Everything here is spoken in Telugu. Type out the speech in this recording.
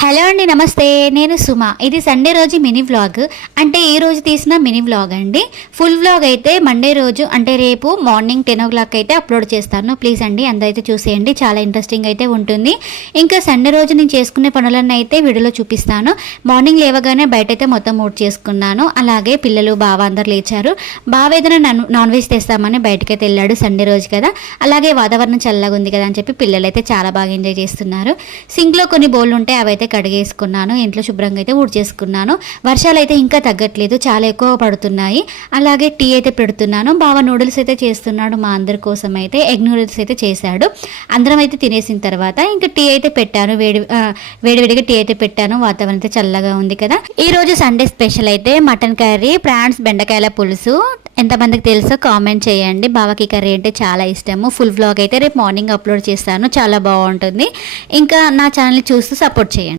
హలో అండి, నమస్తే. నేను సుమ. ఇది సండే రోజు మినీ వ్లాగ్, అంటే ఈ రోజు తీసిన మినీ వ్లాగ్ అండి. ఫుల్ వ్లాగ్ అయితే మండే రోజు, అంటే రేపు మార్నింగ్ 10 o'clock అయితే అప్లోడ్ చేస్తాను. ప్లీజ్ అండి అందరైతే చూసేయండి, చాలా ఇంట్రెస్టింగ్ అయితే ఉంటుంది. ఇంకా సండే రోజు నేను చేసుకునే పనులన్నీ అయితే వీడియోలో చూపిస్తాను. మార్నింగ్ లేవగానే బయట అయితే మొత్తం మూడ్ చేసుకున్నాను. అలాగే పిల్లలు బావ అందరు లేచారు. బావ ఏదైనా నాన్ వెజ్ తెస్తామని బయటకైతే వెళ్ళాడు, సండే రోజు కదా. అలాగే వాతావరణం చల్లగా ఉంది కదా అని చెప్పి పిల్లలు అయితే చాలా బాగా ఎంజాయ్ చేస్తున్నారు. సింక్లో కొన్ని బౌళ్ళు ఉంటాయి, అవైతే కడిగేసుకున్నాను. ఇంట్లో శుభ్రంగా అయితే ఊడ్చేసుకున్నాను. వర్షాలు అయితే ఇంకా తగ్గట్లేదు, చాలా ఎక్కువ పడుతున్నాయి. అలాగే టీ అయితే పెడుతున్నాను. బావ నూడిల్స్ అయితే చేస్తున్నాడు మా అందరి కోసం. అయితే ఎగ్ నూడిల్స్ అయితే చేశాడు. అందరం అయితే తినేసిన తర్వాత ఇంకా టీ అయితే పెట్టాను, వేడివేడిగా టీ అయితే పెట్టాను. వాతావరణం అయితే చల్లగా ఉంది కదా. ఈ రోజు సండే స్పెషల్ అయితే మటన్ కర్రీ, ప్రాన్స్, బెండకాయల పులుసు. ఎంతమందికి తెలుసో కామెంట్ చేయండి. బావకి కర్రీ అంటే చాలా ఇష్టము. ఫుల్ వ్లాగ్ అయితే రేపు మార్నింగ్ అప్లోడ్ చేస్తాను, చాలా బాగుంటుంది. ఇంకా నా ఛానల్ చూస్తూ సపోర్ట్ చేయండి.